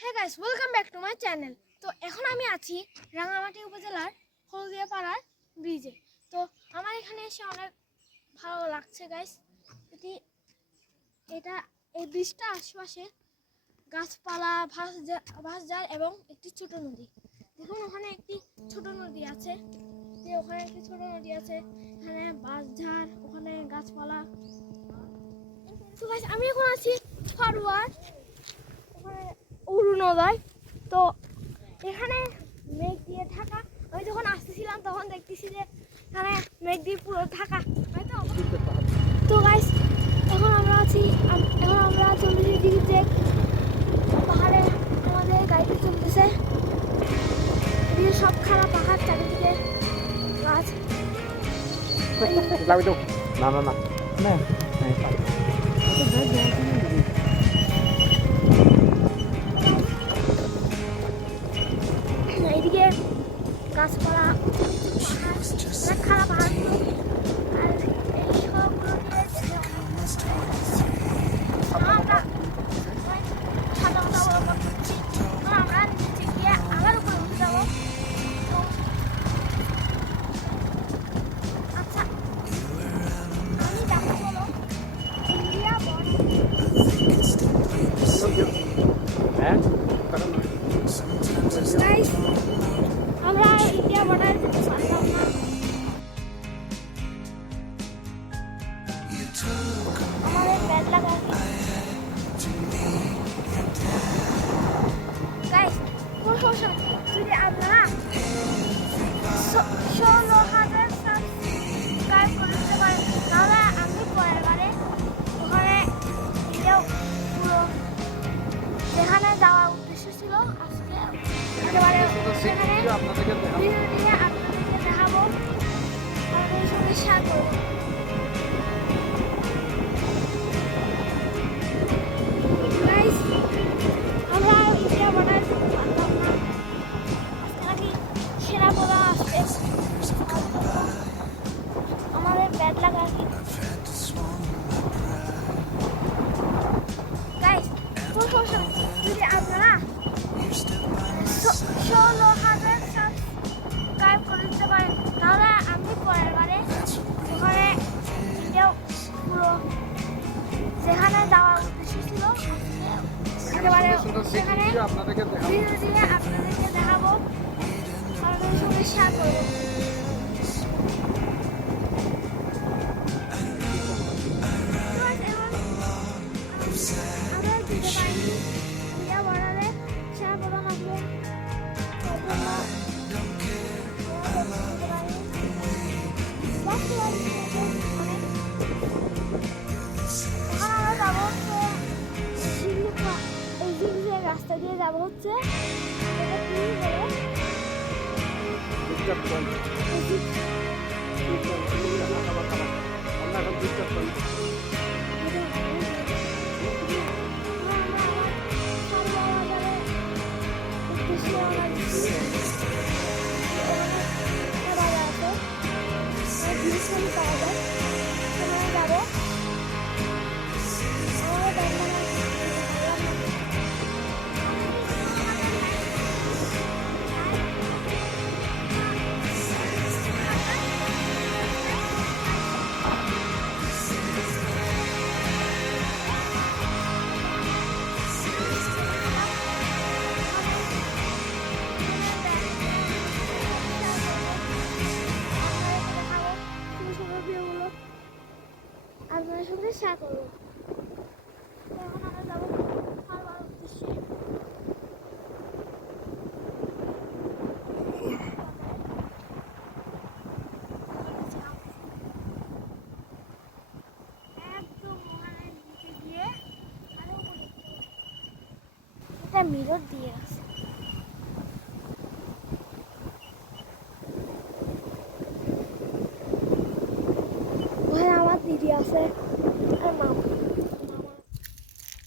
হ্যাঁ guys, welcome back to my channel. তো এখন আমি আছি রাঙামাটি উপজেলার হলদিয়া পাড়ার ব্রিজে। তো আমার এখানে এসে অনেক ভালো লাগছে গাইস। এটা এই ব্রিজটা আশেপাশে গাছপালা ভাসজার এবং একটি ছোট নদী। দেখুন ওখানে একটি ছোট নদী আছে, ওখানে একটি ছোট নদী আছে, এখানে বাঁশঝাড়, ওখানে গাছপালা। তো গাইস আমি এখন আছি ফরওয়ার্ড ওখানে অরুণোদয়। তো এখানে মেঘ দিয়ে ঢাকা। আমি যখন আসতেছিলাম তখন দেখতেছি যে এখানে মেঘ দিয়ে পুরো ঢাকা, তাই তো। তো গাইস এখন আমরা চলতেছি দিকে পাহাড়ে, আমাদের গাড়িতে চলতেছে এদিকে সব খারাপ পাহাড়, চারিদিকে গাছ। না না না না এইদিকে গাছপালা, অনেক খারাপ পাহাড়গুলো। আর এই সবগুলো দিয়ে আমরা সাধারণত অবলম্বন করছি। আমরা নিচে গিয়ে আবার উপরে উঠে যাবো। আচ্ছা, আমি যাবো হলো ইন্ডিয়া গাইস, আমরা ইন্ডিয়া বর্ডার যেতে পারলাম না। আমাদের ব্যাড লাগা গাইস, কোন সমস্যা যদি আপনারা 16,000 সাবস্ক্রাইব করে দিতে পারেন, তাহলে আমি পরের বারে ওখানে গিয়েও পুরো যেখানে যাওয়ার উদ্দেশ্য ছিল আজকে একেবারে সেখানে ভিডিও দিয়ে আপনাদেরকে দেখাবো, আপনাদের সঙ্গে শেয়ার করবো। গাইস আমরা ইন্ডিয়া বর্ডার যেতে পারলাম না, আজকে নাকি সেনাপ্রধান আসছে, আমাদের ব্যাড লাগা আর কি। গাইস কোন সমস্যা যদি আপনারা 16,000 সাবস্ক্রাইব করে দিতে পারেন, তাহলে আমি পরের বারে ওখানে গিয়েও পুরো যেখানে যাওয়ার উদ্দেশ্য ছিল একেবারে সেখানে ভিডিও দিয়ে আপনাদেরকে দেখাবো, আপনাদের সঙ্গে শেয়ার করবো। আমরা যেতে পারিনি ইন্ডিয়া বর্ডারে, সেনাপ্রধান আসবে, রাস্তা দিয়ে যাবো হচ্ছে যাবো। আপনার সঙ্গে শেয়ার করবো। এখন আমরা যাবো খাওয়ার উদ্দেশ্যে। একদম ওখানে নিচে গিয়ে আরো এটা মিরর দিয়ে আছে। ওখানে আমার দিদি আছে আর মামা।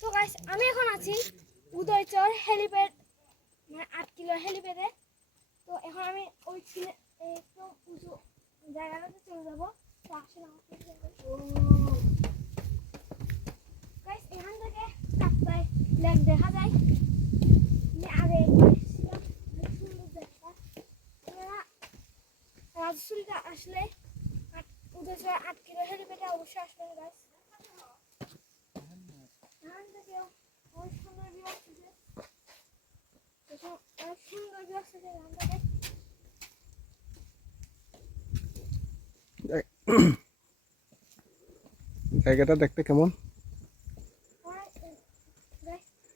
তো গাইস আমি এখন আছি উদয়চর হেলিপ্যাড, মানে 8 কিলো হেলিপ্যাডে। তো এখন আমি ওই একদম উঁচু জায়গাটাতে চলে যাবো। তো আসলে গাইস এখান থেকে কাপ্তাই লেক দেখা যায়। আসলে উদয়চর 8 কিলো হেলিপ্যাডে অবশ্যই আসবেন গাইস। এখান থেকে অনেক সুন্দর ভিউ আসছে, অনেক সুন্দর ভিউ আসছে এখান থেকে। জায়গাটা দেখতে কেমন?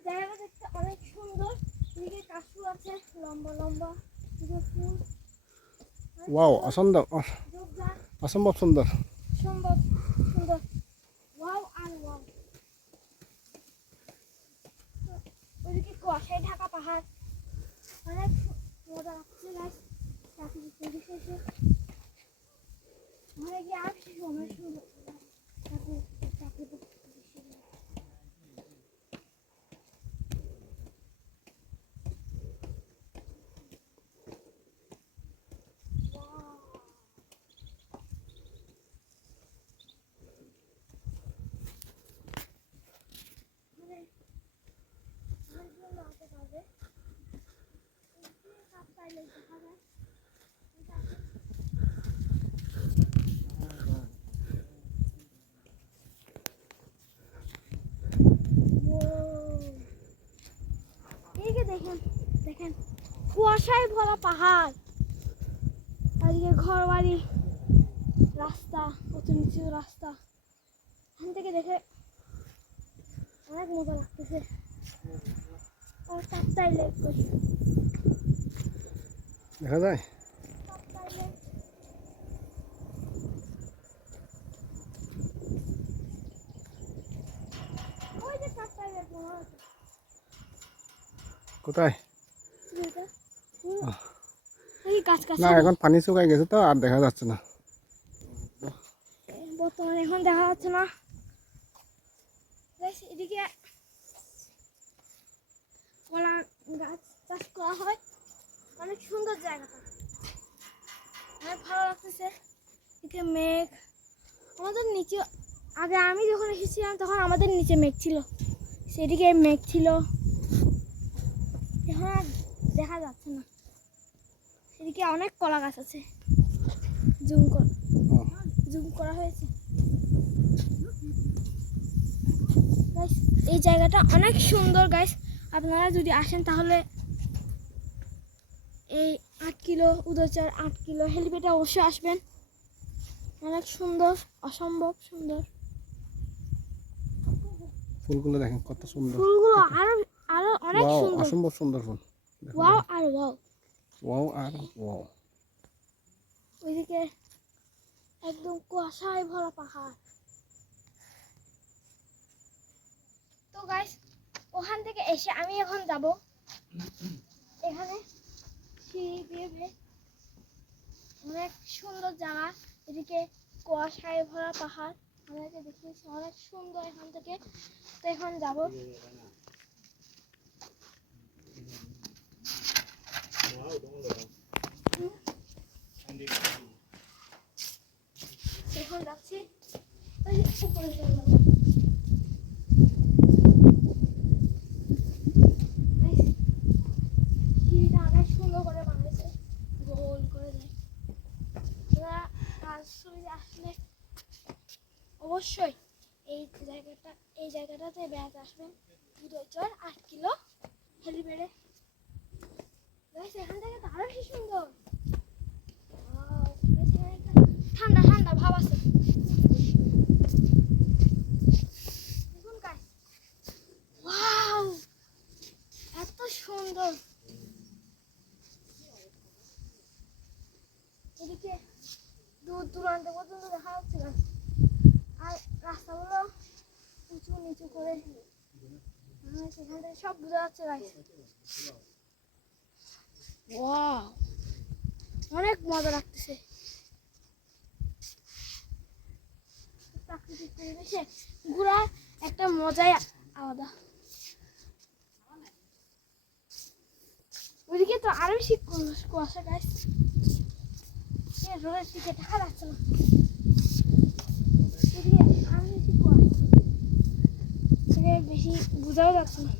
জায়গাটা দেখতে অনেক সুন্দর, এদিকে কাশু আছে লম্বা লম্বা, এদিকে ফুল, ওয়াও, অসম্ভব ঝোপঝাড়, অসম্ভব সুন্দর। সম্ভব সুন্দর। ওয়াও আর ওয়াও। ওইদিকে কুয়াশায় ঢাকা পাহাড়, অনেক মজা লাগছে গাইস। প্রাকৃতিক পরিবেশে এসে ঘরে গিয়ে আর বেশি অনেক সুন্দর প্রাকৃতিক দৃশ্য। দেখেন দেখেন কুয়াশায় ভরা পাহাড়, আজকে ঘর বাড়ি, রাস্তা, উঁচু নিচু রাস্তা, এখান থেকে দেখে অনেক মজা লাগতেছে। আর কাপ্তাই লেক দেখা যায়। ওই যে কাপ্তাই লেক মনে হচ্ছে কোথায়? এই গাছ গাছ না, এখন পানি শুকাই গেছে তো আর দেখা যাচ্ছে না। বর্তমানে এখন দেখা যাচ্ছে না। এদিকে কলা গাছ চাষ করা হয়, অনেক সুন্দর জায়গাটা, অনেক ভালো লাগতেছে। এদিকে মেঘ, আমাদের নিচে আগে আমি যখন এসেছিলাম তখন আমাদের নিচে মেঘ ছিল, সেদিকে মেঘ ছিল, এখন আর দেখা যাচ্ছে না। সেদিকে অনেক কলা গাছ আছে, জুম করা হয়েছে। এই জায়গাটা অনেক সুন্দর গাইস, আপনারা যদি আসেন তাহলে এই 8 কিলো উদয়চর 8 কিলো হেলিপ্যাডে অবশ্যই আসবেন, অনেক সুন্দর, অসম্ভব সুন্দর। ফুলগুলো দেখেন কত সুন্দর, ফুলগুলো আরো আরো অনেক ওয়াও, সুন্দর। অসম্ভব সুন্দর ফুল। ওয়াও আর ওয়াও। ওয়াও আর ওয়াও। ওইদিকে একদম কুয়াশায় ভরা পাহাড়। তো গাইস ওখান থেকে এসে আমি এখন যাব এখানে সিঁড়ি দিয়ে বেয়ে, অনেক সুন্দর জায়গা, এদিকে কুয়াশায় ভরা পাহাড়, আমাদেরকে দেখিয়েছি অনেক সুন্দর এখান থেকে। তো এখন যাব, এখন যাচ্ছি ওই উপরে চলে যাবো। সিঁড়িটা অনেক সুন্দর করে বানিয়েছে, গোল করে দেয়। তোরা রাজশাহী আসলে অবশ্যই এই জায়গাটাতে বেড়াতে আসবেন, উদয়চর 8 কিলো হেলিপ্যাডে। এখান থেকে তো আরো বেশি সুন্দর, ঠান্ডা ঠান্ডা ভাব আছে। দেখুন গাইস, ওয়াও এত সুন্দর। এদিকে দূর দূরান্ত পর্যন্ত দেখা যাচ্ছে গাছ, আর রাস্তাগুলো উঁচু নিচু করে, সেখান থেকে সব বোঝা যাচ্ছে গাইস। ওয়াও অনেক মজা লাগতেছে, প্রাকৃতিক পরিবেশে ঘোরার একটা মজাই আলাদা। ওইদিকে তো আরো বেশি কুয়াশা গাইস, রোদের দিকে দেখা যাচ্ছে না, এদিকে আরো বেশি কুয়াশা, এদিকে বেশি বোঝাও যাচ্ছে না।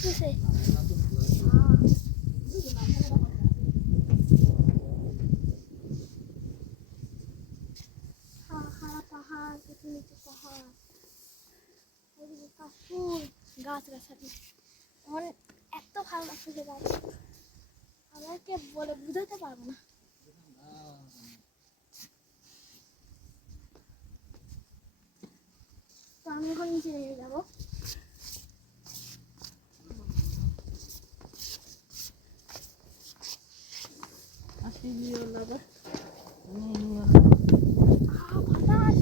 লাগতেছে। খাড়া পাহাড়, কিছু নিচু পাহাড়, ওইদিকে কাশফুল, গাছগাছালি। আমার এত ভালো লাগতেছে গাছ, আমাকে বলে বুঝাতে পারবো না। তো আমি এখন নিচে নেমে যাবো। বাতাস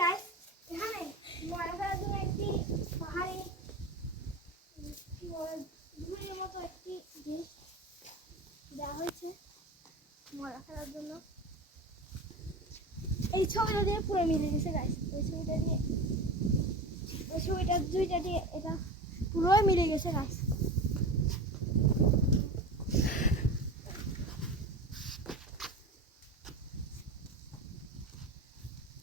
গাইস, এখানে ময়লা ফেলার জন্য একটি পাহাড়ি কি বলে ঝুড়ির মতো একটি জিনিস দেওয়া হয়েছে ময়লা ফেলার জন্য। এই ছবিটা দিয়ে পুরো মিলে গেছে গাইস, ওই ছবিটা দুইটা দিয়ে এটা পুরোই মিলে গেছে গাইস।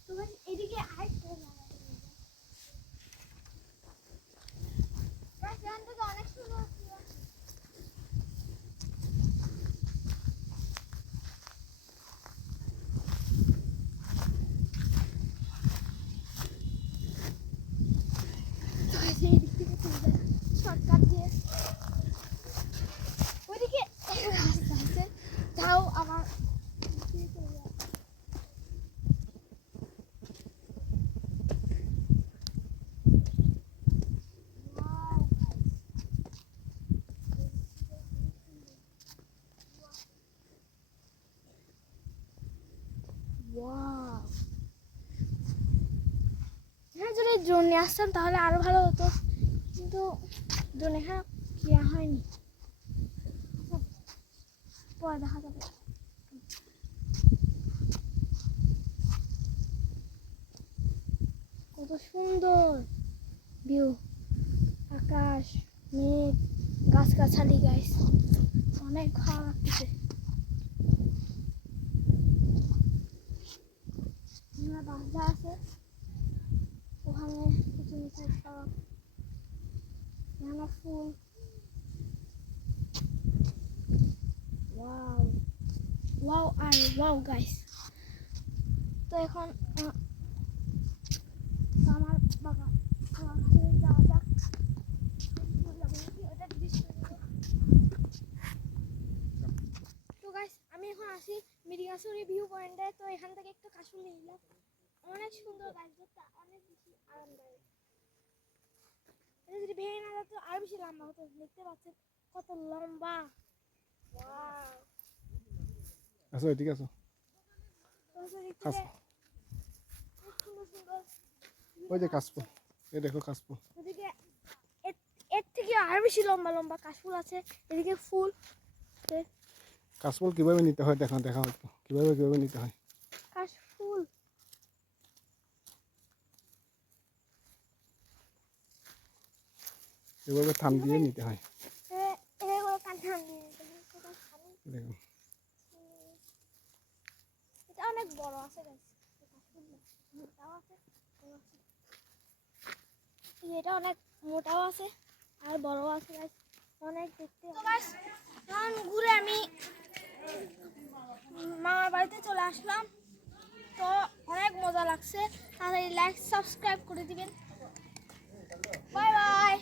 তো গাইস এদিকে আরেকটা লাগাই গাইস, এখান থেকে অনেক সুন্দর ছিল। সেই দিক থেকে চলে যায় শর্টকাট দিয়ে, ওইদিকে রাস্তা আছে, তাও আমার দিক থেকে চলে যায়। Wow, guys. Wow. হ্যাঁ, যদি ড্রোন নিয়ে আসতাম তাহলে আরো ভালো হতো, কিন্তু ড্রোন এখানে কেনা হয়নি, পরে দেখা যাবে। কত সুন্দর ভিউ, আকাশ, মেঘ, গাছগাছালি গাইস, অনেক ভালো লাগতেছে। বাসা আছে ওখানে, কিছু নিচে সব এখানে ফুল। ওয়াও ওয়াও আর ওয়াও গাইস। তো এখন আমার বাগান, আমার কাছে যাওয়া যাক। তো গাইস আমি এখন আসি মিরিগাছড়ি ভিউ পয়েন্টে। তো এখান থেকে একটু কাশফুল নিয়ে নিলাম, অনেক সুন্দর গাছ, দেখতে অনেক বেশি আরামদায়ক। এটা যদি ভেঙে না যেত আরো বেশি লম্বা হতো, দেখতে পাচ্ছেন কত লম্বা। ওয়াও, আচ্ছা ঠিক আছে। খুব সুন্দর সুন্দর। ওই যে কাশফুল, এই দেখো কাশফুল। ওদিকে এর থেকে আরো বেশি লম্বা লম্বা কাশফুল আছে, এদিকে ফুল। কাশফুল কিভাবে নিতে হয় দেখা দেখা হয়তো, কিভাবে নিতে হয়। কাশফুল এভাবে থাম দিয়ে নিতে হয়। এগুলো কাঁঠাল দিয়ে নিতে হয়। দেখুন এটা অনেক বড় আছে গাইস, মোটাও আছে, এটা অনেক মোটাও আছে আর বড় আছে গাইস, অনেক দেখতে। তো গাইস এখন ঘুরে আমি মামার বাড়িতে চলে আসলাম। তো অনেক মজা লাগছে, তাড়াতাড়ি লাইক সাবস্ক্রাইব করে দিবেন। Bye bye.